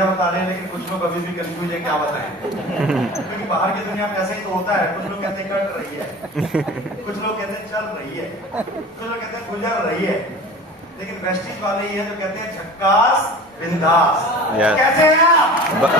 बढ़िया बता रहे हैं, लेकिन कुछ लोग अभी भी कंफ्यूज है क्या बताएं। क्योंकि बाहर की दुनिया में ऐसा ही तो होता है, कुछ लोग कहते हैं कट रही है, कुछ लोग कहते हैं चल रही है, कुछ लोग कहते हैं गुजर रही है, लेकिन वेस्टीज वाले ही है जो कहते हैं झक्कास बिंदास। कैसे हैं आप?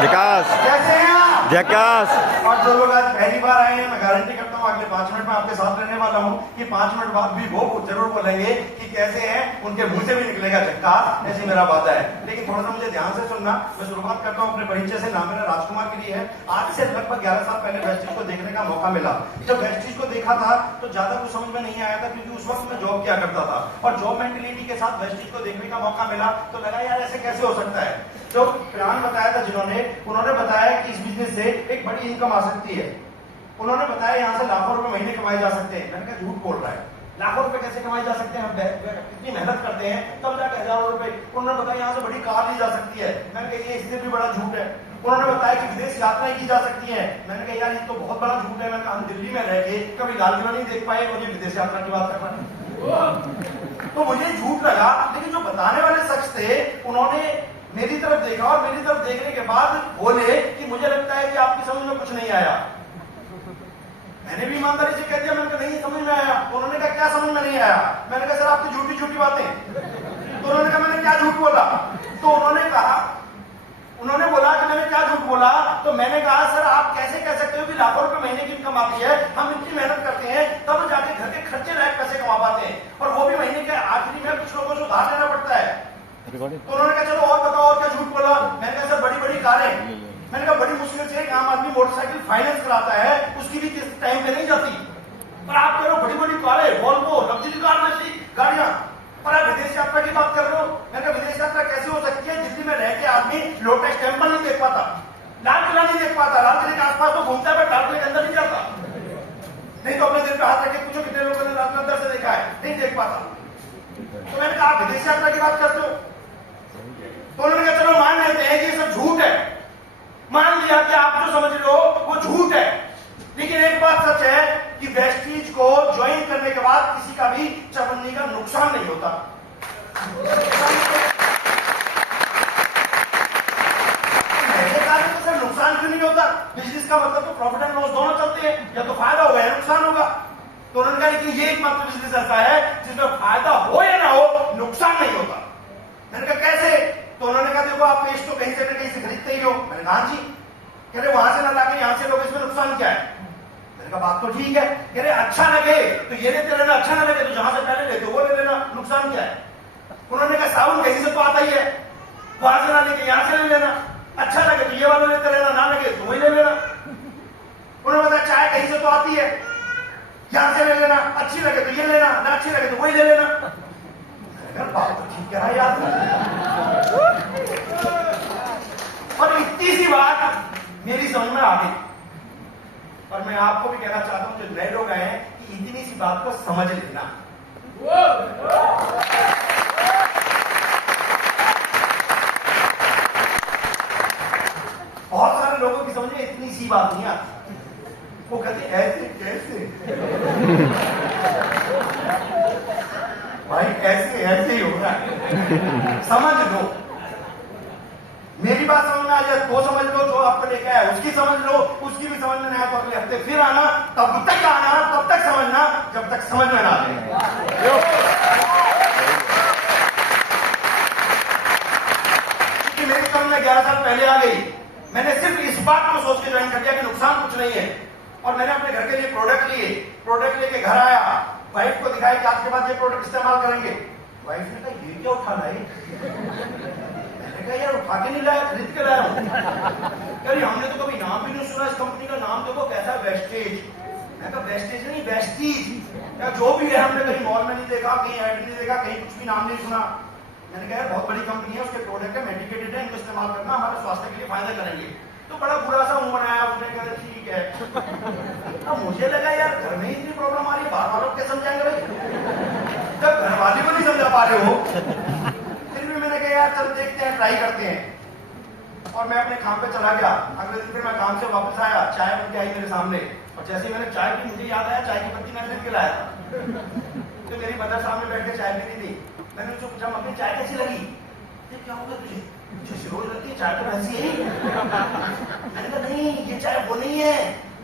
विकास। कैसे हैं आप? झक्कास। और जो लोग आज पहली बार आए हैं, मैं गारंटी करता हूँ अगले 5 मिनट में आपके साथ रहने वाला हूँ कि 5 मिनट बाद भी वो जरूर बोलेंगे कि कैसे हैं, उनके मुंह से भी निकलेगा झक्कास, ऐसी मेरा वादा है। लेकिन थोड़ा सा मुझे ध्यान से सुनना। मैं शुरुआत करता हूँ अपने परिचय से। नाम मेरा राजकुमार गिरी है। आज से लगभग 11 साल पहले वेस्टीज को देखने का मौका मिला। जब वेस्टीज को देखा था तो ज्यादा कुछ समझ में नहीं आया था, क्योंकि उस वक्त मैं जॉब किया करता था और जॉब मेंटेलिटी के साथ वेस्टीज को देखने का मौका मिला तो लगा यार ऐसे कैसे हो सकता है। जो प्लान बताया था जिन्होंने, उन्होंने बताया कि इस बिजनेस से एक बड़ी इनकम आ सकती है। उन्होंने बताया यहाँ से लाखों रुपए महीने कमाए जा सकते हैं। मैंने कहा झूठ बोल रहा है, लाखों रुपए कैसे कमाए जा सकते हैं, हम कितनी मेहनत करते हैं तब जाके हजारों रुपए। उन्होंने बताया यहाँ से बड़ी कार ली जा सकती है। मैंने कहा ये इससे भी बड़ा झूठ है। उन्होंने बताया कि विदेश यात्राएं की जा सकती हैं। मैंने कहा यार ये तो बहुत बड़ा झूठ है। मैंने कहा हम दिल्ली में रह के कभी लाल किला नहीं देख पाए और ये विदेश यात्रा की बात कर रहे हैं। तो मुझे झूठ लगा, लेकिन जो बताने वाले शख्स थे उन्होंने मेरी तरफ देखा और मेरी तरफ देखने के बाद बोले कि मुझे लगता है कि आपकी समझ में कुछ नहीं आया। मैंने भी ईमानदारी से कह दिया, मैंने कहा नहीं समझ में आया। तो उन्होंने कहा क्या समझ में नहीं आया? मैंने कहा सर आपकी झूठी झूठी बातें। तो उन्होंने कहा मैंने क्या झूठ बोला? तो उन्होंने बोला कि मैंने क्या झूठ बोला? तो मैंने कहा सर आप कैसे कह सकते हो कि लाखों रुपए महीने की इनकम आती है, हम इतनी मेहनत करते हैं तब जाके घर के खर्चे लायक पैसे कमा पाते हैं, और वो भी महीने के आखिरी में कुछ लोगों से उधार लेना पड़ता है। तो उन्होंने कहा चलो और बताओ और क्या झूठ बोला? मैंने कहा सर बड़ी बड़ी कारें। मैंने कहा बड़ी मुश्किल से एक आम आदमी मोटरसाइकिल फाइनेंस कराता है, उसकी भी किस्त टाइम पे नहीं जाती, पर आप कह रहे हो बड़ी बड़ी कारें, वॉल्वो, लग्जरी कार जैसी गाड़ियां, पर आप विदेश यात्रा की बात कर रहे हो। मैंने कहा विदेश यात्रा कैसे हो सकती है? दिल्ली में रह के आदमी लोटस टेम्पल नहीं देख पाता, लाल किला नहीं देख पाता, लाल किले के आसपास तो घूमता है, लाल किले के अंदर नहीं जाता। नहीं तो अपने दिल पे हाथ रख के पूछो कितने लोगों ने लाल किला अंदर से देखा है, नहीं देख पाता। तो मैंने कहा आप विदेश यात्रा की बात करते हो? तो उन्होंने कहा चलो मान लेते हैं कि ये सब झूठ है, मान लिया कि आप जो समझ रहे हो वो झूठ है, लेकिन एक बात सच है कि वेस्टीज को ज्वाइन करने के बाद किसी का भी चवन्नी का नुकसान नहीं होता। तो सर नुकसान क्यों नहीं होता? बिजनेस का मतलब तो प्रॉफिट एंड लॉस दोनों चलते हैं, या तो फायदा होगा या नुकसान होगा। तो उन्होंने कहा कि ये एकमात्र बिजनेस ऐसा है जिसमें फायदा हो या ना हो नुकसान नहीं होता। मैंने कहा कैसे? तो उन्होंने कहा देखो आप पेस्ट तो कहीं से कहीं से खरीदते ही हो। मैंने कहा जी। कह रहे वहां से ना लाके यहां से लोग, इसमें नुकसान क्या है? मैंने कहा बात तो ठीक है। कह रहे अच्छा लगे तो ये लेते रहना, अच्छा ना लगे तो जहां से पहले लेते वो ले लेना, नुकसान क्या है? उन्होंने कहा साबुन कहीं से तो आता ही है, वहां से ना लेके यहां से ले लेना, अच्छा लगे तो ये वाला लेते रहना, ना लगे तो वही ले लेना। उन्होंने बताया चाय कहीं से तो आती है, यहां से ले लेना, अच्छी लगे तो ये लेना, ना अच्छी लगे तो वही ले लेना। बात तो ठीक है यार। और इतनी सी बात मेरी समझ में आ गई, और मैं आपको भी कहना चाहता हूं जो नए लोग आए हैं कि इतनी सी बात को समझ लेना। बहुत सारे लोगों की समझ में इतनी सी बात नहीं आती, वो कहते ऐसे कैसे भाई, ऐसे ऐसे ही होगा, समझ लो। मेरी बात समझ में आ जाए तो समझ लो, जो आपको लेके आया उसकी समझ लो, उसकी भी समझ में नहीं आया तो अगले हफ्ते फिर आना, तब तक आना, तब तक समझना जब तक समझ में ना आए। क्योंकि मेरी समझ में 11 साल पहले आ गई। मैंने सिर्फ इस बात को सोच के ज्वाइन कर दिया कि नुकसान कुछ नहीं है, और मैंने अपने घर के लिए प्रोडक्ट लेके घर आया, वाइफ को दिखाया कि आज के बाद ये प्रोडक्ट इस्तेमाल करेंगे। वाइफ ने कहा ये क्या उठा लाए? मैंने कहा यार उठा के नहीं लाया, खरीद के लाया हूं। यार हमने तो कभी नाम भी नहीं सुना, इस कंपनी का नाम देखो कैसा, वेस्टेज। मैं कहा वेस्टेज नहीं वेस्टीज, या जो भी है, हमने कहीं मॉल में नहीं देखा, कहीं एड नहीं देखा, कहीं कुछ भी नाम नहीं सुना। मैंने कहा यार बहुत बड़ी कंपनी है, उसके प्रोडक्ट है, मेडिकेटेड है, इनको इस्तेमाल करना हमारे स्वास्थ्य के लिए फायदा करेंगे। तो बड़ा बुरा सा मुंह बनाया उसने, कहा ठीक है। अब मुझे लगा यार घर में इतनी प्रॉब्लम आ रही है, बाहर वालों को क्या समझाएंगे भाई, जब घर वाले को नहीं समझा पा रहे हो। फिर भी मैंने कहा यार चल देखते हैं, ट्राई करते हैं, और मैं अपने काम पे चला गया। अगले दिन फिर मैं काम से वापस आया, चाय बन के आई मेरे सामने, और जैसे ही मैंने चाय पी मुझे याद आया चाय की पत्ती मैं खरीद के लाया था। तो मेरी मदर सामने बैठ के चाय पी रही थी। मैंने उससे पूछा मम्मी चाय कैसी लगी? क्या होगा तुझे? जैसे रोज लगती है चाय तो ऐसी है। मैंने कहा नहीं, ये चाय वो नहीं है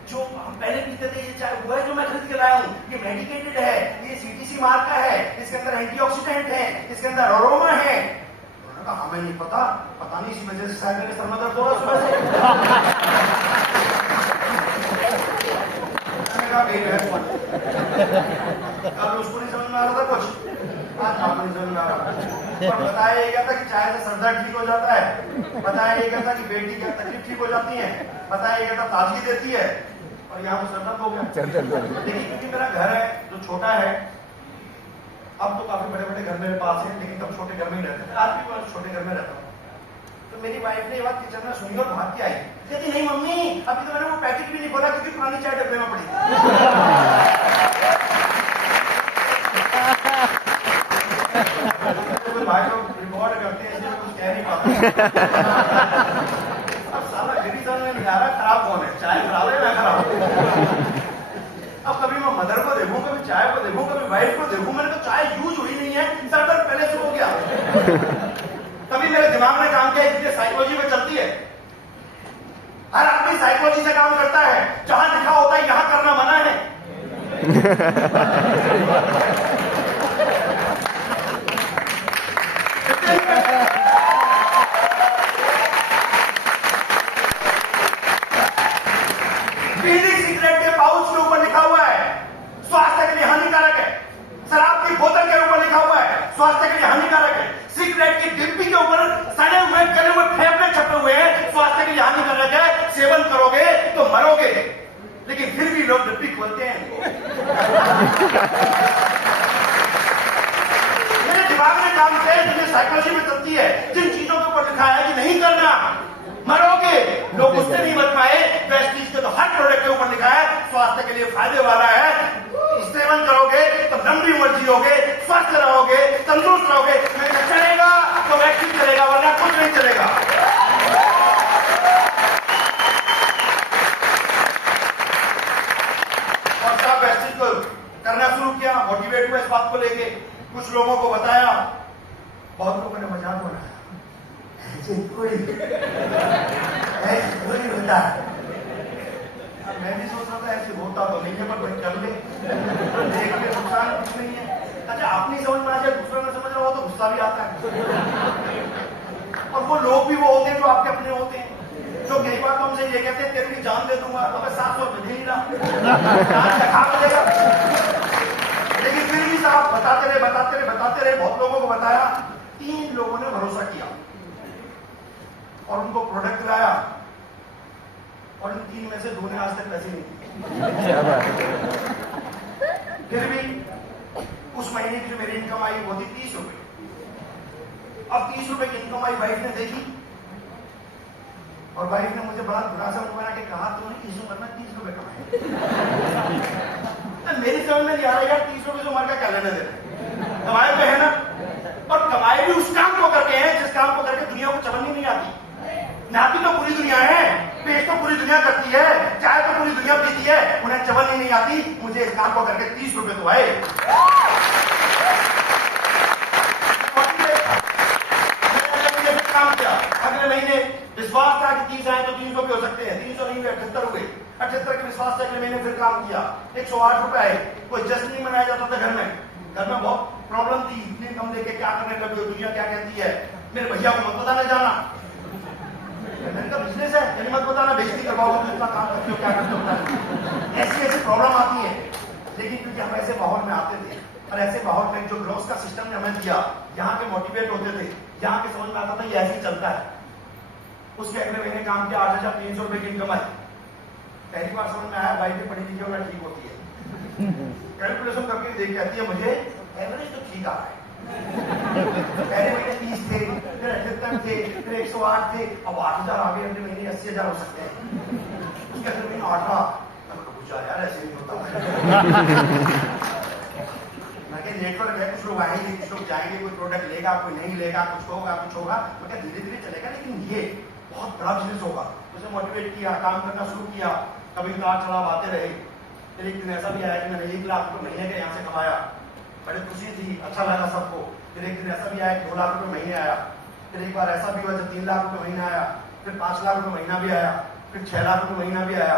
जो हम पहले पीते थे, ये चाय वो है जो मैं खरीद के लाया हूँ। ये मेडिकेटेड है, ये CTC मार्क का है, इसके अंदर एंटीऑक्सीडेंट है, इसके अंदर अरोमा है। उन्होंने कहा हमें नहीं पता नहीं, इसी वजह से शायद मेरे सर में दर्द हो रहा सुबह से। मैंने कहा भाई उसको नहीं समझ में आ रहा था कुछ, आज आपको नहीं समझ में आ रहा। और बताया ये क्या था कि चाय से सर दर्द ठीक हो जाता है, बताया ये क्या था कि बेटी की तकलीफ ठीक हो जाती है, बताया ये क्या था ताजगी देती है, और यहाँ पर सर दर्द हो गया। लेकिन क्योंकि मेरा घर है जो छोटा है, अब तो काफी बड़े बड़े घर मेरे पास है, लेकिन तब छोटे घर में ही रहते थे, आज भी मैं छोटे घर में रहता हूँ। तो मेरी वाइफ ने ये बात किचन में सुनी और भाग के आई, कहती नहीं मम्मी अभी तो मैंने वो पैकेट भी नहीं खोला क्योंकि पुरानी चाय डब्बे में पड़ी। भाई लोग रिकॉर्ड करते हैं इसलिए कुछ कह नहीं पाते। अब साला गिरी समझ में नहीं आ रहा खराब कौन है, चाय खराब है मैं खराब। अब कभी मैं मदर को देखूं, कभी चाय को देखूं, कभी वाइफ को देखूं, मैंने तो चाय यूज हुई नहीं है, सर दर्द पहले से हो गया। कभी मेरे दिमाग ने काम किया, इसलिए साइकोलॉजी में चलती है। हर आदमी साइकोलॉजी से काम करता है, जहां लिखा होता है यहां करना मना है। सिगरेट के पाउच के ऊपर लिखा हुआ है स्वास्थ्य के लिए हानिकारक है, शराब की बोतल के ऊपर लिखा हुआ है स्वास्थ्य के लिए हानिकारक है, सिगरेट की डिब्बी के ऊपर सड़े हुए गले हुए फेफड़े छपे हुए हैं स्वास्थ्य के लिए हानिकारक है, सेवन करोगे तो मरोगे। लेकिन फिर भी लोग डिब्बी खोलते हैं। मेरे दिमाग में काम किया, जिन्हें साइकोलॉजी में चलती है, जिन चीजों के ऊपर लिखा है कि नहीं करना मरोगे, लोग उससे नहीं बच पाए। वेस्टीज के तो हर प्रोडक्ट के ऊपर लिखा है स्वास्थ्य के लिए फायदे वाला है, सेवन करोगे तो लंबी उम्र जियोगे, स्वस्थ रहोगे, तंदुरुस्त रहोगे। मैं चलेगा तो वैक्सीन चलेगा, वरना कुछ नहीं चलेगा। और सब वेस्टीज को करना शुरू किया, मोटिवेट हुआ इस बात को लेके, कुछ लोगों को बताया, बहुत लोगों ने मजाक बनाया, कोई होता है। मैं भी सोच रहा था ऐसे होता तो नहीं है, पर भाई कर ले, देख के नुकसान कुछ नहीं है। अच्छा आप नहीं समझ में आ जाए, दूसरा ना समझ रहा हो तो गुस्सा भी आता है। और वो लोग भी वो होते हैं जो आपके अपने होते हैं, जो कई बार तो हमसे ये कहते हैं तेरी जान दे दूंगा, तो मैं 700 रुपये दे ही रहा, खा मिलेगा। लेकिन फिर भी साहब बताते रहे। बहुत लोगों को बताया, 3 लोगों ने भरोसा किया और उनको प्रोडक्ट लाया, और इन 3 में से 2 ने आज तक पैसे नहीं दिए। फिर भी उस महीने की जो मेरी इनकम आई वो थी 30 रुपए। अब 30 रुपए की इनकम आई, वाइफ ने देखी और वाइफ ने मुझे बड़ा खुलासा बना के कहा तुमने इस उम्र में 30 रुपए कमाए। तो मेरी समझ में नहीं आ रहा यार, 30 रुपए से उम्र का क्या लेना देना, कमाए पे है ना। और कमाए भी उस काम को करके हैं जिस काम को करके दुनिया को चलनी नहीं आती। नाती तो पूरी दुनिया है, पेट तो पूरी दुनिया करती है, चाय तो पूरी दुनिया पीती है, उन्हें चवन्नी नहीं आती। मुझे इस काम को करके 30 रुपए तो आए। काम किया, अगले महीने विश्वास था कि 30 आए तो 300 भी हो सकते हैं, 300 नहीं हुए, 78 हुए। 78 के विश्वास से अगले महीने फिर काम किया, 108 रुपए आए। कोई जश्न नहीं मनाया जाता था घर में बहुत प्रॉब्लम थी, इतनी कम देके क्या करने लगे, दुनिया क्या कहती है, मेरे भैया को मत बताने जाना, मैंने कहा बिजनेस है, मेरी मत बताना, बेइज्जती करवाओगे तो इतना काम करते हो, क्या करते हो। ऐसी प्रॉब्लम आती है। लेकिन क्योंकि हम ऐसे माहौल में आते थे और ऐसे माहौल में जो ग्रोथ का सिस्टम ने हमें दिया, यहाँ के मोटिवेट होते थे, यहाँ के समझ में आता था ये ऐसे ही चलता है। उसके अगले महीने काम किया, 8,300 रुपए की इनकम आई। पहली बार समझ में आया भाई भी पढ़ी लिखी होना ठीक होती है। कैलकुलेशन करके देख कहती है मुझे एवरेज तो ठीक आ रहा है। पहले महीने 30 थे, फिर 78 थे, फिर 108 थे, अब 8,000 आ गए, अगले महीने 80,000 हो सकते हैं। उसके अगले महीने 18, यार ऐसे नहीं होता। नेटवर्क है, कुछ लोग आएंगे, कुछ लोग जाएंगे, कोई प्रोडक्ट लेगा, कोई नहीं लेगा, कुछ होगा, कुछ होगा, मतलब धीरे धीरे चलेगा। लेकिन ये बहुत बड़ा बिजनेस होगा। उसे मोटिवेट किया, काम करना शुरू किया, कभी उतार चढ़ाव आते रहे। फिर एक दिन ऐसा भी आया कि मैंने 1 लाख रुपए महीने के यहाँ से कमाया, बड़ी खुशी थी, अच्छा लगा सबको। फिर एक दिन ऐसा भी आया कि 2 लाख रुपए महीने आया। फिर एक बार ऐसा भी हुआ जब 3 लाख रुपए महीना आया, फिर 5 लाख रुपए महीना भी आया, फिर 6 लाख रुपए महीना भी आया,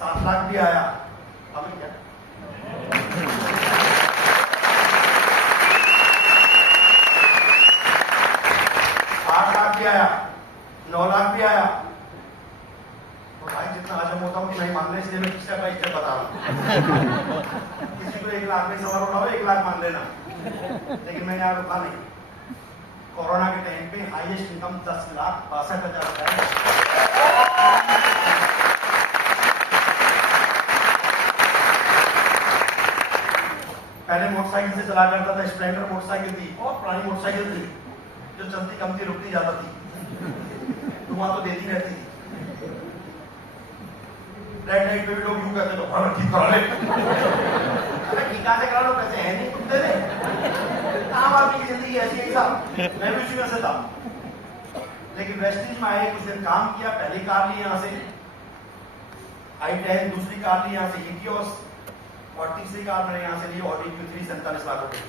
7 लाख भी आया। अब क्या 8 लाख भी आया, 9 लाख भी आया। तो भाई जितना हजम होता हूँ नहीं मानने, इसलिए मैं किसका भाई इज्जत बता रहा हूँ। किसी को 1 लाख में सवाल उठाओ, 1 लाख मान लेना, लेकिन मैं यहाँ रुका नहीं। कोरोना के टाइम पे हाईएस्ट इनकम 10,62,000 है। पहले मोटरसाइकिल से चला करता था, स्प्लेंडर मोटरसाइकिल थी और पुरानी मोटरसाइकिल थी जो चलती कम थी, रुकती ज्यादा थी, धुआं तो देती रहती थी। रेड लाइट पे भी लोग यूं कहते तो हाँ ठीक करा ले, ठीक से करा लो, पैसे है नहीं कुत्ते ने, आम आदमी की जिंदगी ऐसी है साहब। मैं भी उसी में से था, लेकिन वेस्टिज में आए, कुछ दिन काम किया, पहली कार ली यहाँ से i10, दूसरी कार ली यहाँ से इटियोस, और तीसरी कार मैंने यहाँ से ली ऑडी Q3 47 लाख रुपए।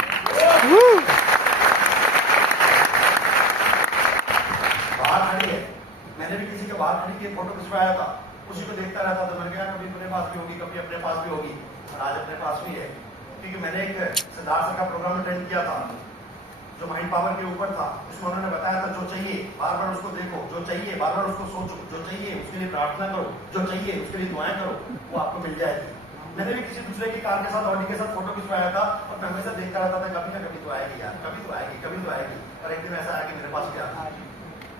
बाहर खड़ी है, मैंने भी किसी के बाहर खड़ी की फोटो खिंचवाया था, उसी को देखता रहता था। मैंने कहा कभी अपने पास भी होगी, कभी अपने पास भी होगी, और आज अपने पास भी है। क्योंकि मैंने एक सिद्धार्थ सर का प्रोग्राम अटेंड किया था जो माइंड पावर के ऊपर था। उसमें उन्होंने बताया था जो चाहिए बार बार उसको देखो, जो चाहिए बार बार उसको सोचो, जो चाहिए उसके लिए प्रार्थना करो, जो चाहिए उसके लिए दुआएं करो, वो आपको मिल जाएगी। मैंने भी किसी दूसरे की कार के साथ, ऑडी के साथ फोटो खिंचवाया था, और मैं हमेशा देखता रहता था कभी ना कभी तो आएगी यार, कभी तो आएगी, कभी तो आएगी। और एक दिन ऐसा आया कि मेरे पास क्या।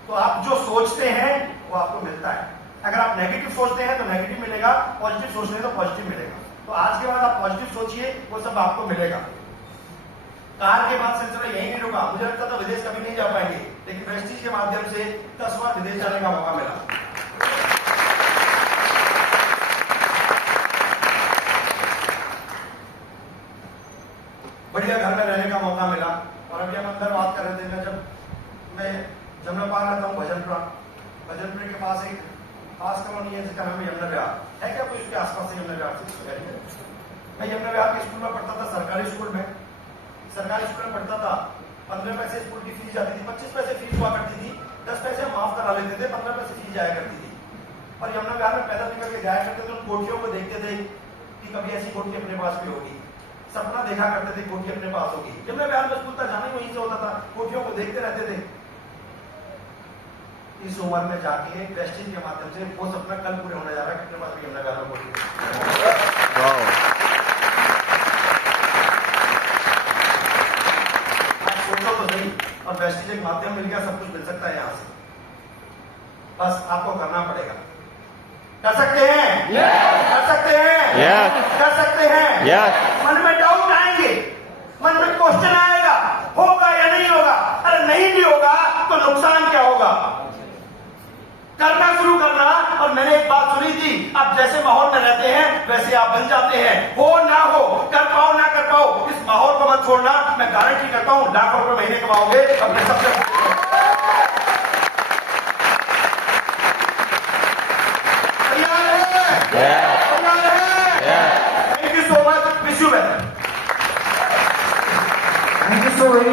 तो आप जो सोचते हैं वो आपको मिलता है। अगर आप नेगेटिव सोचते हैं तो नेगेटिव मिलेगा, पॉजिटिव सोचते हैं तो पॉजिटिव मिलेगा। तो आज के बाद आप पॉजिटिव सोचिए, वो सब आपको मिलेगा। कार के बाद सिलसिला यही नहीं रुका, मुझे लगता था विदेश कभी नहीं जा पाएंगे, लेकिन प्रेस्टीज के माध्यम से 10 बार विदेश जाने का मौका मिला। बढ़िया घर में रहने का मौका मिला। और अभी हम अंदर बात कर रहे थे, मैं जमुना पार रहता हूँ भजनपुर के पास एक खास कॉलोनी है जिसका नाम है यमुना विहार है। क्या कोई उसके आसपास से यमुना विहार से? मैं यमुना विहार के स्कूल में पढ़ता था, सरकारी स्कूल में पढ़ता था। 15 पैसे स्कूल की फीस जाती थी, 25 पैसे फीस हुआ करती थी, 10 पैसे माफ करा लेते थे, 15 पैसे फीस जाया करती थी। और यमुना विहार में पैदल निकल के जाया करते थे, उन कोठियों को देखते थे कि कभी ऐसी कोठी अपने पास भी होगी। सपना देखा करते थे कोठी अपने पास होगी। यमुना विहार में स्कूल तक जाना ही वहीं से होता था, कोठियों को देखते रहते थे। इस उम्र में जाके प्रेस्टीज के माध्यम से वो सपना कल पूरे होने जा रहा है कि अपने पास भी यमुना विहार में कोठी। सोचो तो सही, और प्रेस्टीज के माध्यम मिल गया, सब कुछ मिल सकता है यहाँ से, बस आपको करना पड़ेगा। कर सकते हैं? कर सकते हैं? कर सकते हैं? मन में डाउट आएंगे, मन में क्वेश्चन आएगा, होगा या नहीं होगा? अरे नहीं भी होगा तो नुकसान क्या होगा? करना शुरू करना। और मैंने एक बात सुनी थी, आप जैसे माहौल में रहते हैं वैसे आप बन जाते हैं। हो ना हो, कर पाओ ना कर पाओ, इस माहौल को मत छोड़ना। मैं गारंटी करता हूं लाखों रुपए महीने कमाओगे अपने सबसे। तैयार है? Thank you so much, wish you well. Thank you so much.